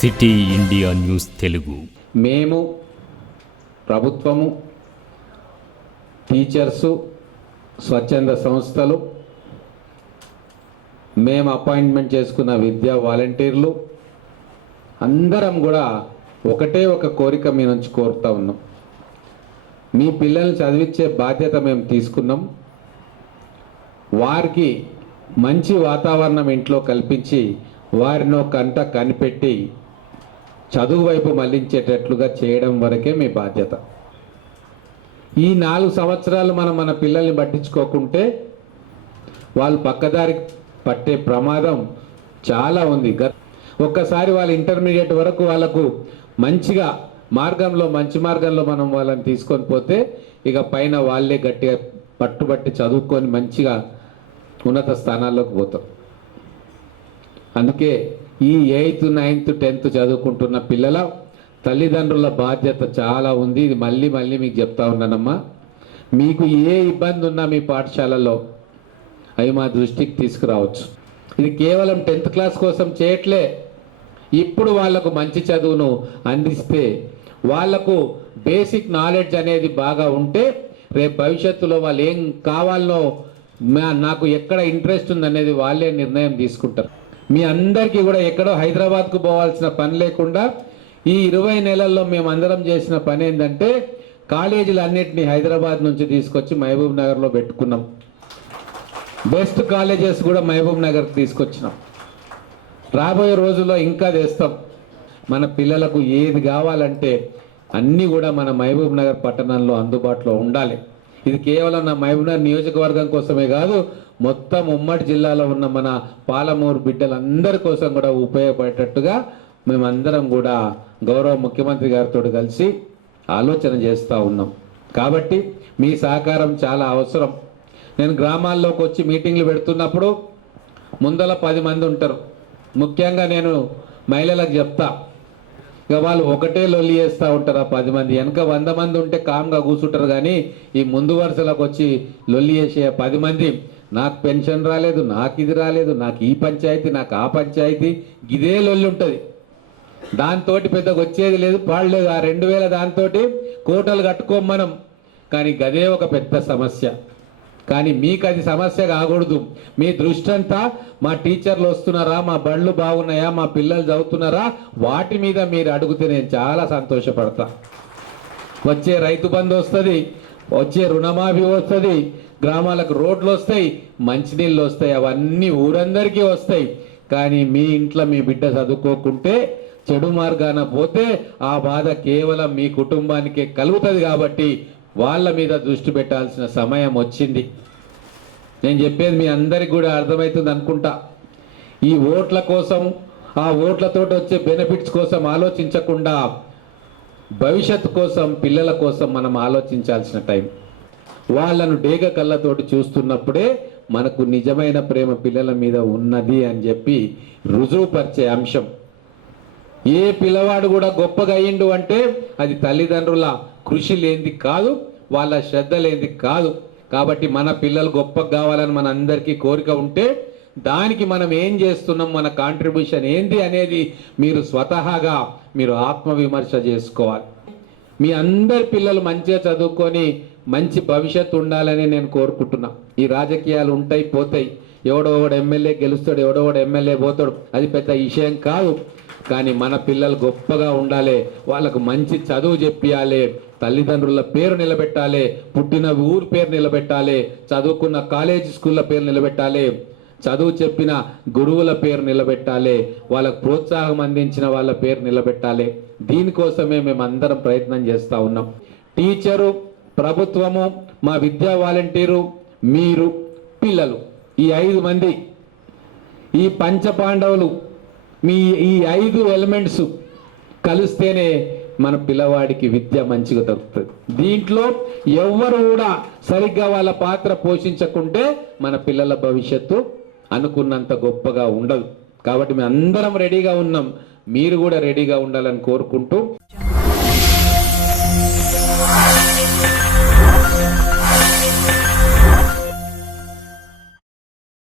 City India news Telugu. మేము ప్రభుత్వము teachers స్వచ్ఛంద సంస్థలు మేము అపాయింట్మెంట్ చేసుకున్న విద్యా వాలంటీర్లు అందరం కూడా ఒకటే ఒక కోరిక మీ నుంచి కోరుతా ఉన్నాం. మీ పిల్లల్ని చదివించే బాధ్యత మేము తీసుకున్నాం. వారికి మంచి వాతావరణం ఇంట్లో కల్పించి వారిని ఒక కంట కనిపెట్టి చదువు వైపు మళ్ళించేటట్లుగా చేయడం వరకే మీ బాధ్యత. ఈ నాలుగు సంవత్సరాలు మనం మన పిల్లల్ని పట్టించుకోకుంటే వాళ్ళు పక్కదారి పట్టే ప్రమాదం చాలా ఉంది. గ- ఒక్కసారి వాళ్ళ ఇంటర్మీడియట్ వరకు వాళ్ళకు మంచిగా మార్గంలో మంచి మార్గంలో మనం వాళ్ళని తీసుకొని పోతే ఇక పైన వాళ్ళే గట్టిగా పట్టుబట్టి చదువుకొని మంచిగా ఉన్నత స్థానాల్లోకి పోతాం అందుకే ఈ ఎయిత్ నైన్త్ టెన్త్ చదువుకుంటున్న పిల్లల తల్లిదండ్రుల బాధ్యత చాలా ఉంది. ఇది మళ్ళీ మళ్ళీ మీకు చెప్తా ఉన్నానమ్మా. మీకు ఏ ఇబ్బంది ఉన్నా మీ పాఠశాలలో అవి మా దృష్టికి తీసుకురావచ్చు. ఇది కేవలం టెన్త్ క్లాస్ కోసం చేయట్లే. ఇప్పుడు వాళ్ళకు మంచి చదువును అందిస్తే వాళ్ళకు బేసిక్ నాలెడ్జ్ అనేది బాగా ఉంటే రేపు భవిష్యత్తులో వాళ్ళు ఏం కావాలనో నాకు ఎక్కడ ఇంట్రెస్ట్ ఉందనేది వాళ్ళే నిర్ణయం తీసుకుంటారు. మీ అందరికీ కూడా ఎక్కడో హైదరాబాద్కు పోవాల్సిన పని లేకుండా ఈ ఇరవై నెలల్లో మేము అందరం చేసిన పని ఏంటంటే కాలేజీలు అన్నింటినీ హైదరాబాద్ నుంచి తీసుకొచ్చి మహబూబ్ నగర్లో పెట్టుకున్నాం. బెస్ట్ కాలేజెస్ కూడా మహబూబ్ నగర్కి తీసుకొచ్చినాం. రాబోయే రోజుల్లో ఇంకా తెస్తాం మన పిల్లలకు ఏది కావాలంటే అన్నీ కూడా మన మహబూబ్ నగర్ పట్టణంలో అందుబాటులో ఉండాలి. ఇది కేవలం నా మహబూబ్నగర్ నియోజకవర్గం కోసమే కాదు మొత్తం ఉమ్మడి జిల్లాలో ఉన్న మన పాలమూరు బిడ్డలందరి కోసం కూడా ఉపయోగపడేటట్టుగా మేమందరం కూడా గౌరవ ముఖ్యమంత్రి గారితో కలిసి ఆలోచన చేస్తూ ఉన్నాం. కాబట్టి మీ సహకారం చాలా అవసరం. నేను గ్రామాల్లోకి వచ్చి మీటింగ్లు పెడుతున్నప్పుడు ముందల పది మంది ఉంటారు. ముఖ్యంగా నేను మహిళలకు చెప్తా. ఇక వాళ్ళు ఒకటే లొల్లి చేస్తూ ఉంటారు ఆ పది మంది. వెనక వంద మంది ఉంటే కామ్గా కూర్చుంటారు కానీ ఈ ముందు వరుసలకు వచ్చి లొల్లి చేసే పది మంది నాకు పెన్షన్ రాలేదు నాకు ఇది రాలేదు నాకు ఈ పంచాయతీ నాకు ఆ పంచాయతీ ఇదే లొల్లి ఉంటుంది. దాంతో పెద్దగా వచ్చేది లేదు పాడలేదు ఆ రెండు వేల దాంతో కోటలు కట్టుకోం మనం. కానీ గదే ఒక పెద్ద సమస్య. కానీ మీకు అది సమస్య కాకూడదు. మీ దృష్టి అంతా మా టీచర్లు వస్తున్నారా మా బళ్ళు బాగున్నాయా మా పిల్లలు చదువుతున్నారా వాటి మీద మీరు అడిగితే నేను చాలా సంతోషపడతా. వచ్చే రైతు బంధు వస్తుంది వచ్చే రుణమాఫీ వస్తుంది గ్రామాలకు రోడ్లు వస్తాయి మంచినీళ్ళు వస్తాయి అవన్నీ ఊరందరికీ వస్తాయి. కానీ మీ ఇంట్లో మీ బిడ్డ చదువుకోకుంటే చెడు మార్గాన పోతే ఆ బాధ కేవలం మీ కుటుంబానికే కలుగుతుంది కాబట్టి వాళ్ళ మీద దృష్టి పెట్టాల్సిన సమయం వచ్చింది. నేను చెప్పేది మీ అందరికి కూడా అర్థమవుతుంది అనుకుంటా. ఈ ఓట్ల కోసం ఆ ఓట్లతో వచ్చే బెనిఫిట్స్ కోసం ఆలోచించకుండా భవిష్యత్తు కోసం పిల్లల కోసం మనం ఆలోచించాల్సిన టైం. వాళ్ళను డేగ కళ్ళతోటి చూస్తున్నప్పుడే మనకు నిజమైన ప్రేమ పిల్లల మీద ఉన్నది అని చెప్పి రుజువుపరిచే అంశం. ఏ పిల్లవాడు కూడా గొప్పగా అయ్యిండు అంటే అది తల్లిదండ్రుల కృషి లేనిది కాదు వాళ్ళ శ్రద్ధ లేనిది కాదు. కాబట్టి మన పిల్లలు గొప్పగా కావాలని మన అందరికీ కోరిక ఉంటే దానికి మనం ఏం చేస్తున్నాం మన కాంట్రిబ్యూషన్ ఏంటి అనేది మీరు స్వతహాగా మీరు ఆత్మవిమర్శ చేసుకోవాలి. మీ అందరి పిల్లలు మంచిగా చదువుకొని మంచి భవిష్యత్తు ఉండాలని నేను కోరుకుంటున్నా. ఈ రాజకీయాలు ఉంటాయి పోతాయి. ఎవడో ఒకడు ఎమ్మెల్యే గెలుస్తాడు ఎవడో ఒకడు ఎమ్మెల్యే పోతాడు. అది పెద్ద విషయం కాదు. కానీ మన పిల్లలు గొప్పగా ఉండాలి వాళ్ళకు మంచి చదువు చెప్పియాలి తల్లిదండ్రుల పేరు నిలబెట్టాలి పుట్టిన ఊరు పేరు నిలబెట్టాలి చదువుకున్న కాలేజీ స్కూళ్ళ పేరు నిలబెట్టాలి చదువు చెప్పిన గురువుల పేరు నిలబెట్టాలి వాళ్ళకు ప్రోత్సాహం అందించిన వాళ్ళ పేరు నిలబెట్టాలి. దీనికోసమే మేము అందరం ప్రయత్నం చేస్తూ ఉన్నాం. టీచరు ప్రభుత్వము మా విద్యా వాలంటీరు మీరు పిల్లలు ఈ ఐదు మంది ఈ పంచపాండవులు మీ ఈ ఐదు ఎలిమెంట్స్ కలిస్తేనే మన పిల్లవాడికి విద్య మంచిగా దొరుకుతుంది. దీంట్లో ఎవరు కూడా సరిగ్గా వాళ్ళ పాత్ర పోషించకుంటే మన పిల్లల భవిష్యత్తు అనుకున్నంత గొప్పగా ఉండదు. కాబట్టి మేము అందరం రెడీగా ఉన్నాం. మీరు కూడా రెడీగా ఉండాలని కోరుకుంటూ.